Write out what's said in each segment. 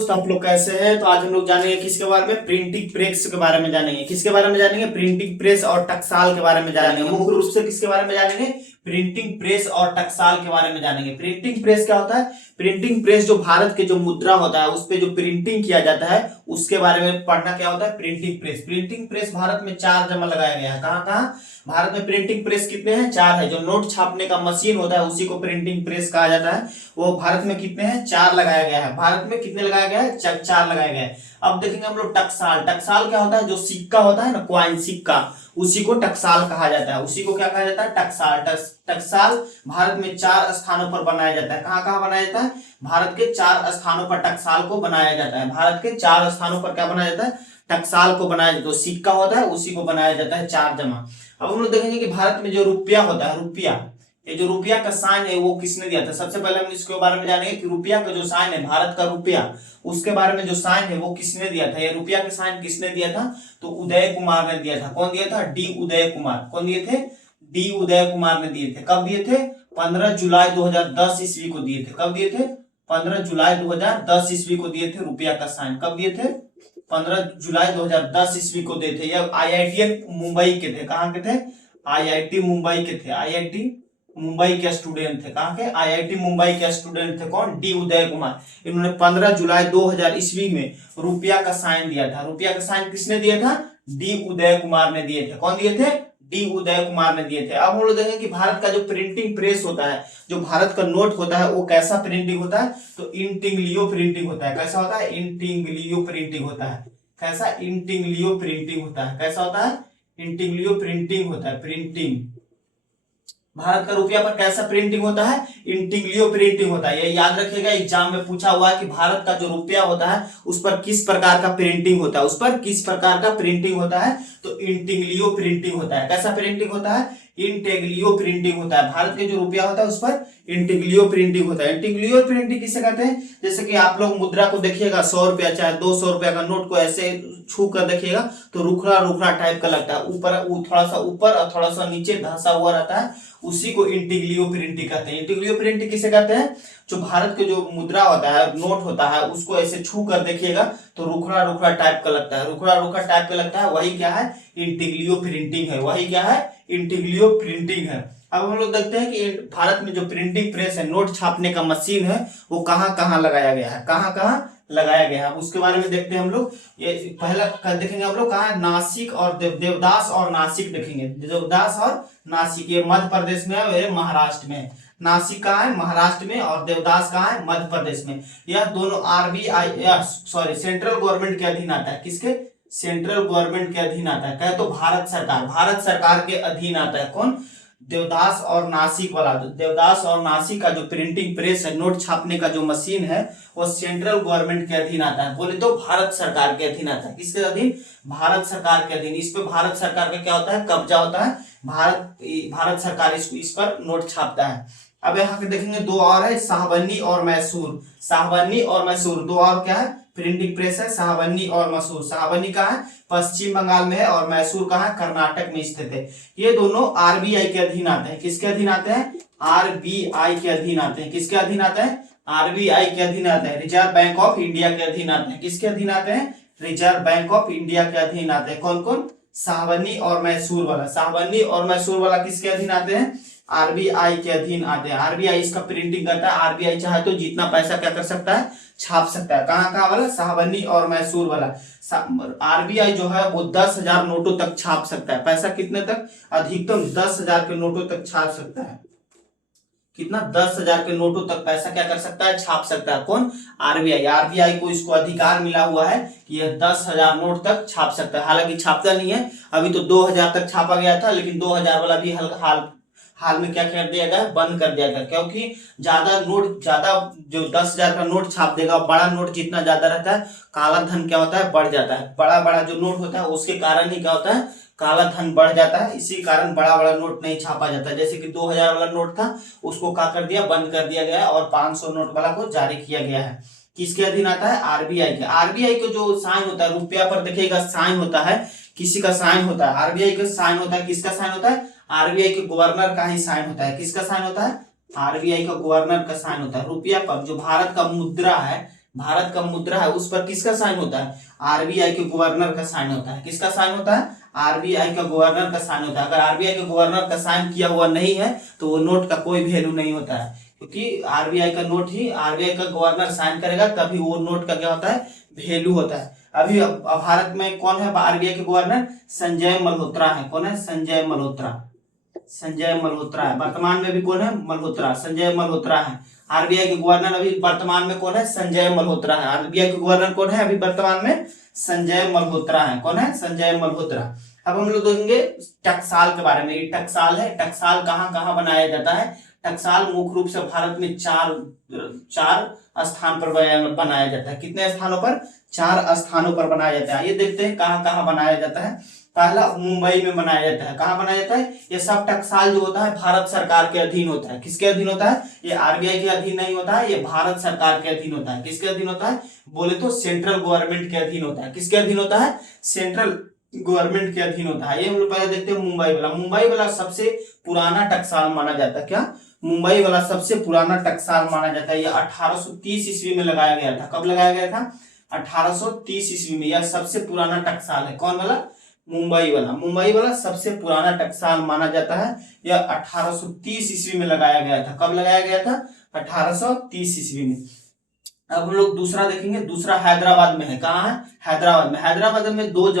दोस्त आप लोग कैसे हैं। तो आज हम लोग जानेंगे किसके बारे में, प्रिंटिंग प्रेस के बारे में जानेंगे। किसके बारे में जानेंगे? प्रिंटिंग प्रेस और टकसाल के बारे में जानेंगे। मुख्य रूप से किसके बारे में जानेंगे? प्रिंटिंग प्रेस और टकसाल के बारे में जानेंगे। प्रिंटिंग प्रेस क्या होता है? प्रिंटिंग प्रेस जो भारत के जो मुद्रा होता है उस पे जो प्रिंटिंग किया जाता है उसके बारे में पढ़ना क्या होता है? Printing press. Printing press Bharat में 4 जगह लगाया गया है। कहाँ कहाँ भारत में प्रिंटिंग प्रेस कितने हैं? 4 है। जो नोट छापने का मशीन होता है उसी को प्रिंटिंग प्रेस कहा जाता है। वो भारत में कितने हैं? 4 लगाया गया है। भारत में कितने लगाया गया है? 4 लगाया गया है। अब देखेंगे हम लोग टकसाल। टकसाल क्या होता है? जो सिक्का होता है ना, क्वाइन सिक्का, उसी को टकसाल कहा जाता है। उसी को क्या कहा जाता है? टकसाल। टकसाल भारत में 4 स्थानों पर बनाया जाता है। कहाँ कहाँ बनाया जाता है? भारत के 4 स्थानों पर टकसाल को बनाया जाता है। भारत के 4 स्थानों पर क्या बनाया जाता है? टकसाल को बनाया जाता है। जो सिक्का होता है उसी को बनाया जाता है 4 जमा। अब हम लोग देखेंगे कि भारत में जो रुपया होता है, रुपया, ये जो रुपया का साइन है वो किसने दिया था? सबसे पहले हम इसके बारे में जानेंगे कि रुपया का जो साइन है, भारत का रुपया, उसके बारे में जो साइन है वो किसने दिया था? ये रुपया का साइन किसने दिया था? तो उदय कुमार ने दिया था। कौन दिया था? डी उदय कुमार। कौन दिए थे? डी उदय कुमार ने दिए थे। कब दिए थे? 15 जुलाई 2010 ईस्वी को दिए थे। कब दिए थे? 15 जुलाई 2010 ईस्वी को दिए थे रुपया का साइन। कब दिए थे? 15 जुलाई 2010 ईस्वी को दिए थे। ये आईआईटी मुंबई के थे। कहाँ के थे? आईआईटी मुंबई के थे। आईआईटी मुंबई के स्टूडेंट थे। कहाँ के? आईआईटी मुंबई के स्टूडेंट थे। कौन? डी उदय कुमार। इन्होंने 15 जुलाई 2000 ईस्वी में रुपया का साइन दिया था। रुपया का साइन किसने दिया था? डी उदय कुमार ने दिए थे। कौन दिए थे? डी उदय कुमार ने दिए थे। अब हम लोग देखेंगे कि भारत का जो प्रिंटिंग प्रेस होता है, जो भारत का नोट होता है, वो कैसा प्रिंटिंग होता है? तो इंटिंग्लियो प्रिंटिंग होता है। कैसा होता है? इंटिंग्लियो प्रिंटिंग होता है। कैसा? इंटिंग्लियो प्रिंटिंग होता है। कैसा होता है? इंटिंग्लियो प्रिंटिंग होता है। प्रिंटिंग भारत का रुपया पर कैसा प्रिंटिंग होता है? इंटिग्लियो प्रिंटिंग होता है। ये याद रखिएगा, एग्जाम में पूछा हुआ है कि भारत का जो रुपया होता है उस पर किस प्रकार का प्रिंटिंग होता है, उस पर किस प्रकार का प्रिंटिंग होता है? तो इंटिग्लियो प्रिंटिंग होता है। कैसा प्रिंटिंग होता है? इंटेग्लियो प्रिंटिंग होता है। भारत के जो रुपया होता है उस पर इंटिग्लियो प्रिंटिंग होता है। इंटिग्लियो प्रिंटिंग किसे कहते हैं? जैसे कि आप लोग मुद्रा को देखिएगा, 100 रुपया चाहे 200 रुपया का नोट को ऐसे छू कर देखिएगा तो रुखड़ा रुखड़ा टाइप का लगता है। ऊपर थोड़ा सा ऊपर और थोड़ा सा नीचे धंसा हुआ रहता है, उसी को इंटिग्लियो प्रिंटिंग कहते हैं। इंटिग्लियो प्रिंटिंग किसे कहते हैं? जो भारत के जो मुद्रा होता है, नोट होता है, उसको ऐसे छू कर देखिएगा तो रुखड़ा रुखड़ा टाइप का लगता है। रुखड़ा रुखड़ा टाइप का लगता है, वही क्या है? इंटिग्लियो प्रिंटिंग है। वही क्या है? इंटिग्लियो प्रिंटिंग है। अब हम लोग देखते हैं कि भारत में जो प्रिंटिंग प्रेस है, नोट छापने का मशीन है, वो कहाँ कहाँ लगाया गया है? कहाँ कहाँ लगाया गया है उसके बारे में देखते हैं हम लोग। ये पहला देखेंगे हम लोग, कहाँ है? नासिक और देवदास और नासिक देखेंगे। देवदास और नासिक, ये मध्य प्रदेश में है, ये महाराष्ट्र में। नासिक कहाँ है? महाराष्ट्र में। और देवदास कहाँ है? मध्य प्रदेश में। यह दोनों आरबीआई सॉरी सेंट्रल गवर्नमेंट के अधीन आता है। किसके? सेंट्रल गवर्नमेंट के अधीन आता है। कहे तो भारत सरकार, भारत सरकार के अधीन आता है। कौन? देवदास और नासिक वाला। देवदास और नासिक का जो प्रिंटिंग प्रेस है, नोट छापने का जो मशीन है, वो सेंट्रल गवर्नमेंट के अधीन आता है। बोले तो भारत सरकार के अधीन आता है। किसके अधीन? भारत सरकार के अधीन। इस पे भारत सरकार का क्या होता है? कब्जा होता है। भारत सरकार इस पर नोट छापता है। अब यहाँ पे देखेंगे दो और है, शाहबन्नी और मैसूर। शाहबन्नी और मैसूर दो और क्या है? प्रिंटिंग प्रेस है। शाहबन्नी और मैसूर। शाहबन्नी कहाँ है? पश्चिम बंगाल में है। और मैसूर कहाँ है? कर्नाटक में स्थित है। ये दोनों आरबीआई के अधीन आते हैं। किसके अधीन आते हैं? आरबीआई के अधीन आते हैं। किसके अधीन आते हैं? आरबीआई के अधीन आते हैं। रिजर्व बैंक ऑफ इंडिया के अधीन आते हैं। किसके अधीन आते हैं? रिजर्व बैंक ऑफ इंडिया के अधीन आते हैं। कौन कौन? शाहबन्नी और मैसूर वाला। शाहबन्नी और मैसूर वाला किसके अधीन आते हैं? आरबीआई के अधीन आते हैं। आरबीआई इसका प्रिंटिंग करता है। आरबीआई चाहे तो जितना पैसा क्या कर सकता है? छाप सकता है। कहाँ कहाँ वाला? शाहबन्नी और मैसूर वाला। आरबीआई जो है वो 10,000 नोटों तक छाप सकता है। पैसा कितने तक? अधिकतम 10,000 के नोटों तक छाप सकता है। कितना? 10,000 के नोटों तक पैसा क्या कर सकता है? छाप सकता है। कौन? आरबीआई। आरबीआई को इसको अधिकार मिला हुआ है कि यह 10,000 नोट तक छाप सकता है। हालांकि छापता नहीं है, अभी तो 2,000 तक छापा गया था, लेकिन 2,000 वाला भी हाल में क्या कर दिया गया? बंद कर दिया गया। क्योंकि ज्यादा जो 10,000 का नोट छाप देगा, बड़ा नोट जितना ज्यादा रहता है, काला धन क्या होता है? बढ़ जाता है। बड़ा बड़ा जो नोट होता है उसके कारण ही क्या होता है? काला धन बढ़ जाता है। इसी कारण बड़ा बड़ा नोट नहीं छापा जाता। जैसे कि 2,000 वाला नोट था, उसको क्या कर दिया? बंद कर दिया गया और 500 नोट वाला को जारी किया गया है। किसके अधीन आता है? आरबीआई के। आरबीआई को जो साइन होता है, रुपया पर देखिएगा साइन होता है, किसी का साइन होता है। आरबीआई का साइन होता है। किसका साइन होता है? आरबीआई के गवर्नर का ही साइन होता है। किसका साइन होता है? आरबीआई का गवर्नर का साइन होता है। रुपया पर जो भारत का मुद्रा है, भारत का मुद्रा है उस पर किसका साइन होता है? आरबीआई के गवर्नर का साइन होता है। किसका साइन होता है? आरबीआई का गवर्नर का साइन होता है। अगर आरबीआई के गवर्नर का साइन किया हुआ नहीं है तो वो नोट का कोई वैल्यू नहीं होता है, क्योंकि आरबीआई का नोट ही आरबीआई का गवर्नर साइन करेगा तभी वो नोट का क्या होता है? वैल्यू होता है। अभी भारत में कौन है आरबीआई के गवर्नर? संजय मल्होत्रा है। कौन है? संजय मल्होत्रा। संजय मल्होत्रा है। वर्तमान में भी कौन है? मल्होत्रा, संजय मल्होत्रा है। आरबीआई के गवर्नर अभी वर्तमान में कौन है? संजय मल्होत्रा है। आरबीआई के गवर्नर कौन है अभी वर्तमान में? संजय मल्होत्रा है। कौन है? संजय मल्होत्रा। अब हम लोग देखेंगे टकसाल के बारे में। ये टकसाल है। टकसाल कहाँ कहाँ बनाया जाता है? टकसाल मुख्य रूप से भारत में चार स्थान पर बनाया जाता है। कितने स्थानों पर? 4 स्थानों पर बनाया जाता है। ये देखते हैं कहाँ कहाँ बनाया जाता है। पहला मुंबई में बनाया जाता है। कहाँ बनाया जाता है? ये सब टकसाल जो होता है भारत सरकार के अधीन होता है। किसके अधीन होता है? ये आरबीआई के अधीन नहीं होता है, ये भारत सरकार के अधीन होता है। किसके अधीन होता है? बोले तो सेंट्रल गवर्नमेंट के अधीन होता है। किसके अधीन होता है? सेंट्रल गवर्नमेंट के अधीन होता है। ये हम लोग पहले देखते हैं मुंबई वाला। मुंबई वाला सबसे पुराना टकसाल माना जाता है। क्या? मुंबई वाला सबसे पुराना टकसाल माना जाता है। यह 1830 ईस्वी में लगाया गया था। कब लगाया गया था? 1830 ईस्वी में। यह सबसे पुराना टकसाल है। कौन वाला? मुंबई वाला। मुंबई वाला सबसे पुराना टकसाल माना जाता है। यह 1830 ईस्वी में लगाया गया था। कब लगाया गया था? 1830 ईस्वी में। अब हम लोग दूसरा देखेंगे। दूसरा हैदराबाद में है। कहाँ है? हैदराबाद में। हैदराबाद में दो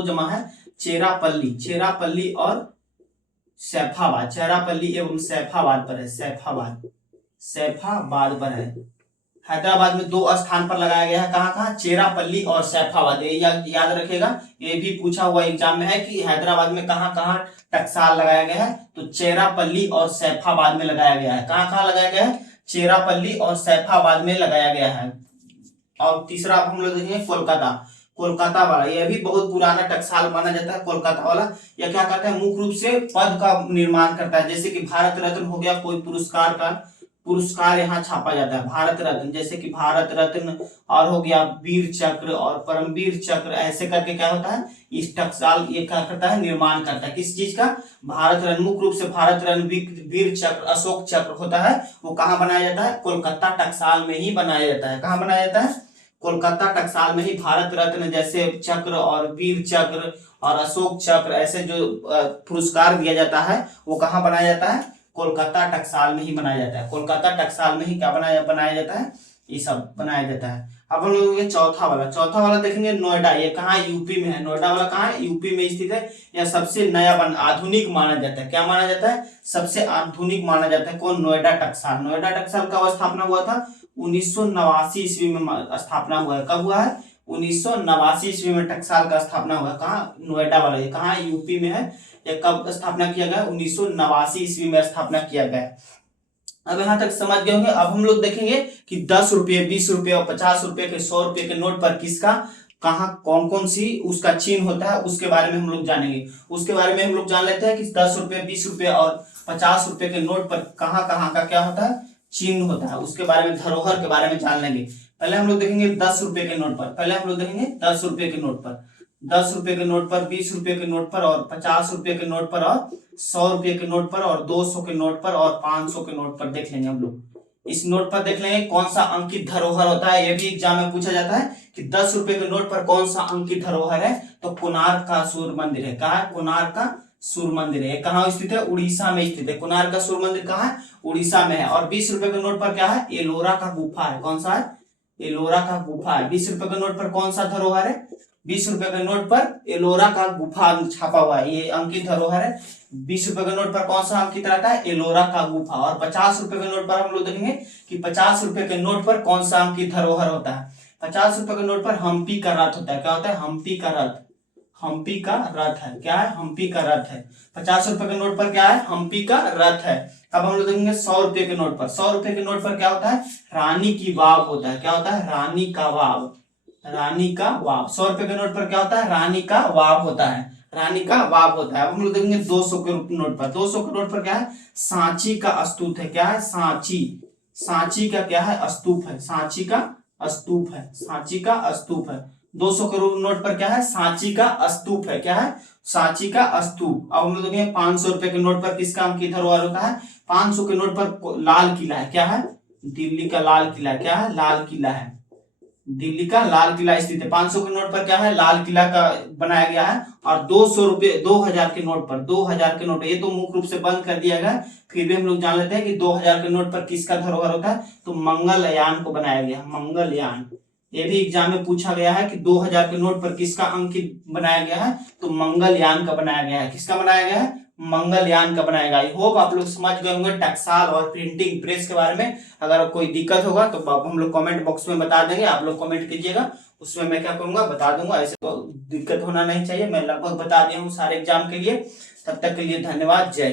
जमा है, चेरापल्ली, चेरापल्ली और सैफाबाद। चेरापल्ली एवं सैफाबाद पर है। सैफाबाद पर है। हैदराबाद में 2 स्थान पर लगाया गया है। कहाँ कहाँ? चेरापल्ली और सैफाबाद। ये याद रखेगा, ये भी पूछा हुआ एग्जाम में है कि हैदराबाद में कहाँ कहाँ टकसाल लगाया गया है। तो चेरापल्ली और सैफाबाद में लगाया गया है। कहाँ कहाँ लगाया गया है? चेरापल्ली और सैफाबाद में लगाया गया है। और तीसरा हम लोग देखेंगे कोलकाता। कोलकाता वाला यह भी बहुत पुराना टकसाल माना जाता है। कोलकाता वाला यह क्या करता है? मुख्य रूप से पद का निर्माण करता है। जैसे कि भारत रत्न हो गया, कोई पुरस्कार यहाँ छापा जाता है। भारत रत्न, जैसे कि भारत रत्न, और हो गया वीर चक्र और परमवीर चक्र, ऐसे करके क्या होता है? इस टकसाल ये क्या करता है? निर्माण करता है। किस चीज का? भारत रत्न। मुख्य रूप से भारत रत्न, वीर चक्र, अशोक चक्र होता है, वो कहाँ बनाया जाता है? कोलकाता टकसाल में ही बनाया जाता है। कहाँ बनाया जाता है? कोलकाता टकसाल में ही। भारत रत्न जैसे चक्र और वीर चक्र और अशोक चक्र, ऐसे जो पुरस्कार दिया जाता है वो कहाँ बनाया जाता है? कोलकाता टकसाल में ही बनाया जाता है। कोलकाता टकसाल में ही क्या बनाया जाता है? ये सब बनाया जाता है। अब हम लोग ये चौथा वाला देखेंगे, नोएडा। ये कहाँ? यूपी में है। नोएडा वाला कहाँ है? यूपी में स्थित है। यह सबसे नया आधुनिक माना जाता है। क्या माना जाता है? सबसे आधुनिक माना जाता है। कौन? नोएडा टकसाल। नोएडा टकसाल का स्थापना हुआ था 1989 ईस्वी में स्थापना हुआ है। कब हुआ है? 1989 ईस्वी में टकसाल का स्थापना हुआ है। कहाँ? नोएडा वाला। ये कहाँ? यूपी में है। ये कब स्थापना किया गया? 1989 ईस्वी में स्थापना किया गया। अब यहाँ तक समझ गए होंगे। अब हम लोग देखेंगे कि 10 रुपये, 20 रुपये और 50 रुपये के, 100 रुपये के नोट पर किसका, कहाँ, कौन कौन सी उसका चिन्ह होता है, उसके बारे में हम लोग जानेंगे। उसके बारे में हम लोग जान लेते हैं कि 10 रुपये, 20 रुपये और 50 रुपये के नोट पर कहाँ कहाँ का क्या होता है? चिन्ह होता है। उसके बारे में, धरोहर के बारे में जान लेंगे। पहले हम लोग देखेंगे 10 रुपये के नोट पर। पहले हम लोग देखेंगे 10 रुपये के नोट पर, 10 रुपये के नोट पर, 20 रुपये के नोट पर और 50 रुपये के नोट पर और 100 रुपये के नोट पर और 200 के नोट पर और 500 के नोट पर देख लेंगे हम लोग। इस नोट पर देख लेंगे कौन सा अंकित धरोहर होता है। ये भी एग्जाम में पूछा जाता है कि 10 रुपये के नोट पर कौन सा अंकित धरोहर है। तो कोणार्क का सूर्य मंदिर है। कहाँ है? कोणार्क का सूर्य मंदिर है। कहाँ स्थित है? उड़ीसा में स्थित है। कोणार्क का सूर्य मंदिर कहाँ है? उड़ीसा में है। और 20 रुपये के नोट पर क्या है? एलोरा का गुफा है। कौन सा है? एलोरा का गुफा है। 20 रुपये के नोट पर कौन सा धरोहर है? 20 रुपए के नोट पर एलोरा का गुफा छापा हुआ है, ये अंकित धरोहर है। 20 रुपए के नोट पर कौन सा अंकित रहता है? एलोरा का गुफा। और 50 रुपए के नोट पर हम लोग देखेंगे कि 50 रुपए के नोट पर कौन सा अंकित धरोहर होता है। 50 रुपए के नोट पर हम्पी का रथ होता है। क्या होता है? हम्पी का रथ। हम्पी का रथ है। क्या है? हम्पी का रथ है। 50 रुपए के नोट पर क्या है? हम्पी का रथ है। अब हम लोग देखेंगे 100 रुपए के नोट पर। 100 रुपए के नोट पर क्या होता है? रानी की वाव होता है। क्या होता है? रानी का वाव। रानी का वाव। 100 रुपए के नोट पर क्या होता है? रानी का वाव होता है। रानी का वाव होता है। अब हम लोग देखेंगे 200 के नोट पर। 200 के नोट पर क्या है? सांची का स्तूप है। क्या है? सांची। सांची का क्या है? स्तूप है। सांची का स्तूप है। सांची का स्तूप है। 200 के नोट पर क्या है? सांची का स्तूप है। क्या है? सांची का स्तूप। अब हम लोग देखेंगे 500 रुपए के नोट पर किसका अंकित धरोहर होता है? 500 के नोट पर लाल किला है। क्या है? दिल्ली का लाल किला। क्या है? लाल किला है। दिल्ली का लाल किला स्थित है। 500 के नोट पर क्या है, लाल किला का बनाया गया है। और 200 रुपये 2000 के नोट पर, 2000 के नोट, ये तो मुख्य रूप से बंद कर दिया गया, फिर भी हम लोग जान लेते हैं कि 2000 के नोट पर किसका धरोहर होता है, तो मंगलयान को बनाया गया, मंगलयान। ये भी एग्जाम में पूछा गया है कि 2000 के नोट पर किसका अंकित बनाया गया है, तो मंगलयान का बनाया गया है। किसका बनाया गया है, मंगलयान का बनाया गया। आई होप आप लोग समझ गए होंगे टकसाल और प्रिंटिंग प्रेस के बारे में। अगर कोई दिक्कत होगा तो हम लोग कमेंट बॉक्स में बता देंगे, आप लोग कमेंट कीजिएगा, उसमें मैं क्या करूंगा बता दूंगा। ऐसे तो दिक्कत होना नहीं चाहिए, मैं लगभग बता दिया हूँ सारे एग्जाम के लिए। तब तक के लिए धन्यवाद, जय।